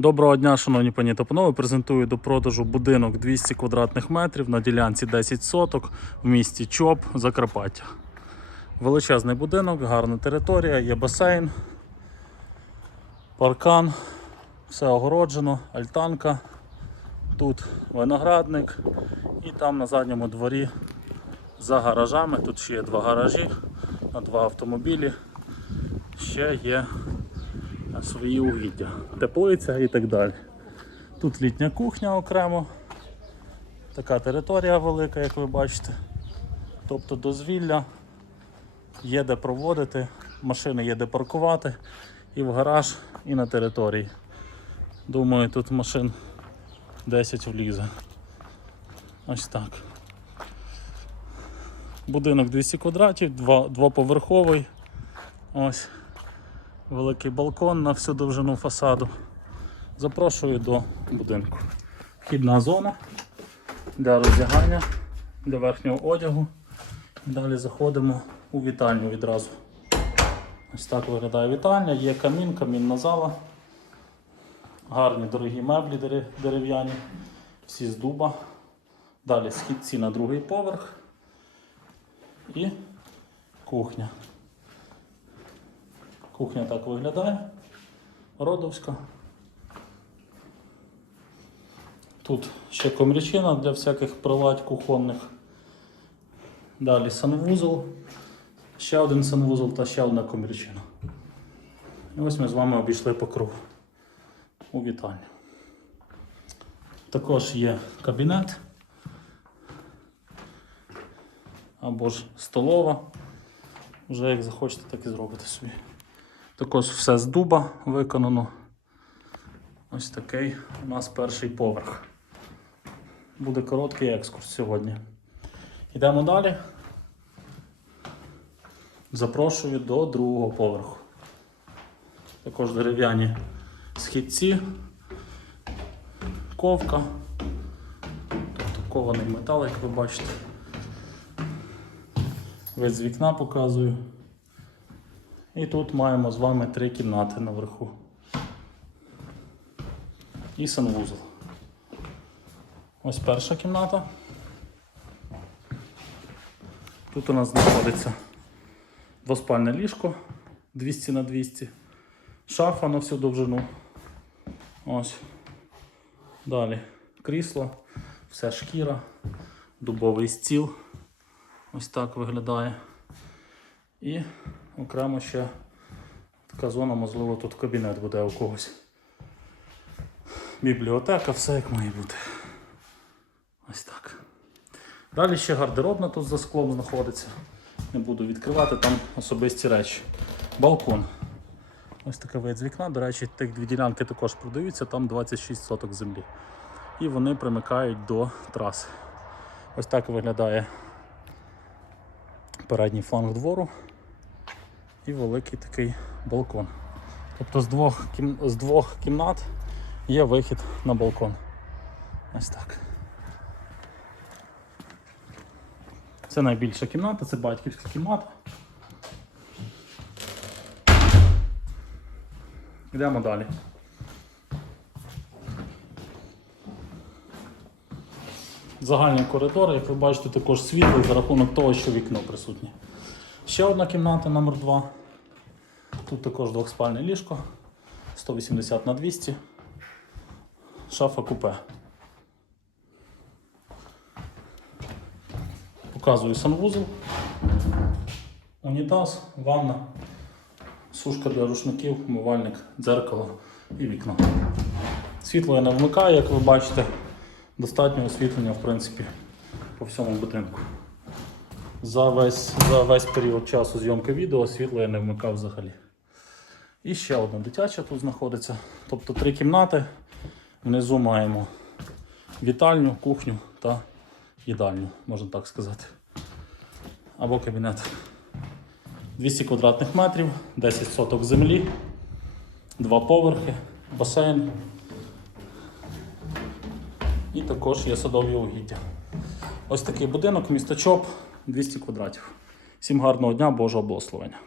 Доброго дня, шановні пані та панове. Презентую до продажу будинок 200 квадратних метрів на ділянці 10 соток в місті Чоп, Закарпаття. Величезний будинок, гарна територія, є басейн, паркан, все огороджено, альтанка. Тут виноградник і там на задньому дворі за гаражами. Тут ще є два гаражі на два автомобілі. Ще є свої угіддя, теплиця і так далі. Тут літня кухня окремо, така територія велика, як ви бачите. Тобто дозвілля, є де проводити, машини є де паркувати і в гараж, і на території. Думаю, тут машин 10 влізе. Ось так. Будинок 200 квадратів, двоповерховий. Ось великий балкон на всю довжину фасаду. Запрошую до будинку. Вхідна зона для роздягання, для верхнього одягу. Далі заходимо у вітальню відразу. Ось так виглядає вітальня, є камін, камінна зала. Гарні дорогі меблі дерев'яні, всі з дуба. Далі східці на другий поверх і кухня. Кухня так виглядає. Родовська. Тут ще комрячина для всяких приладь кухонних. Далі санвузол. Ще один санвузол та ще одна комрячина. І ось ми з вами обійшли по кругу у вітальню. Також є кабінет або ж столова. Вже як захочете, так і зробите собі. Також все з дуба виконано. Ось такий у нас перший поверх. Буде короткий екскурс сьогодні. Йдемо далі. Запрошую до другого поверху. Також дерев'яні східці, ковка, тобто кований метал, як ви бачите. Вид з вікна показую. І тут маємо з вами три кімнати наверху. І санвузол. Ось перша кімната. Тут у нас знаходиться двоспальне ліжко 200 на 200, шафа на всю довжину. Ось. Далі крісло, вся шкіра, дубовий стіл. Ось так виглядає. І окремо ще така зона, можливо, тут кабінет буде у когось. Бібліотека, все як має бути. Ось так. Далі ще гардеробна тут за склом знаходиться. Не буду відкривати, там особисті речі. Балкон. Ось такий вид з вікна. До речі, тих дві ділянки також продаються, там 26 соток землі. І вони примикають до траси. Ось так виглядає передній фланг двору і великий такий балкон. Тобто з двох, кім... з двох кімнат є вихід на балкон. Ось так. Це найбільша кімната, це батьківська кімната. Йдемо далі. Загальний коридор, як ви бачите, також світлий за рахунок того, що вікно присутнє. Ще одна кімната номер 2 Тут також двохспальне ліжко 180 на 200. Шафа купе. Показую санвузол, унітаз, ванна, сушка для рушників, умивальник, дзеркало і вікно. Світло я не вмикаю, як ви бачите, достатньо освітлення, в принципі, по всьому будинку. За весь, за весь період часу зйомки відео світло я не вмикав взагалі. І ще одна дитяча тут знаходиться. Тобто три кімнати. Внизу маємо вітальню, кухню та їдальню, можна так сказати. Або кабінет. 200 квадратних метрів, 10 соток землі, два поверхи, басейн. І також є садові угіддя. Ось такий будинок, місто 200 квадратів. Всім гарного дня, Божого благословення.